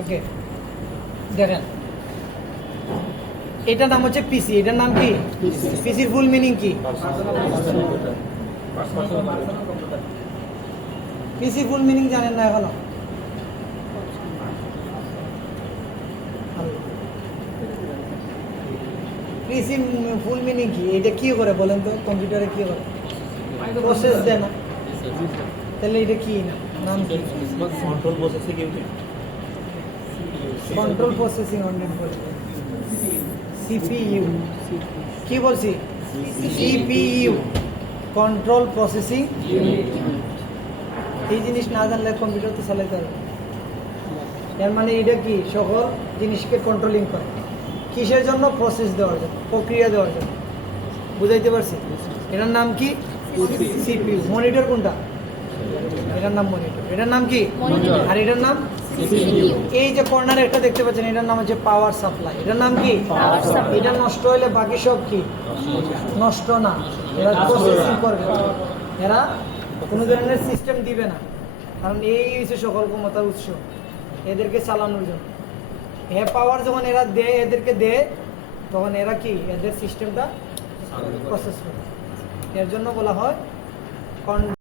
ওকে, দেখেন এটার নাম হচ্ছে পিসি। এটার নাম কি? পিসির ফুল মিনিং কি? পিসি ফুল মিনিং জানেন না এখনো? পিসি ফুল মিনিং কি? এটা কি করে বলেন তো? কম্পিউটারে কি করে? প্রসেস দেয় না? তাহলে এটা কি না নাম কি? Control processing unit. Control processing unit বলে। সিপিইউ কি বলছি? CPU, control processing unit. এই জিনিস না জানলে কম্পিউটার তো চালাতে হবে। এর মানে এটা কি? সকল জিনিসকে কন্ট্রোলিং করে। কিসের জন্য? প্রসেস দেওয়ার জন্য, প্রক্রিয়া দেওয়ার জন্য। বুঝাইতে পারছি? এটার নাম কি? সিপিইউ। মনিটর কোনটা? এটার নাম মনিটর। এটার নাম কি? আর এটার নাম এই যে কর্নারে একটা দেখতে পাচ্ছেন, এটার নাম হচ্ছে পাওয়ার সাপ্লাই। এটার নাম কি? এটা নষ্ট হলে বাকি সব কি নষ্ট না, এরা প্রসেসিং করবে। এরা কোনো ধরনের সিস্টেম দিবে না, কারণ এই হচ্ছে সকল ক্ষমতার উৎস এদেরকে চালানোর জন্য। পাওয়ার যখন এরা দেয়, এদেরকে দেয়, তখন এরা কি এদের সিস্টেমটা প্রসেস করে। এর জন্য বলা হয়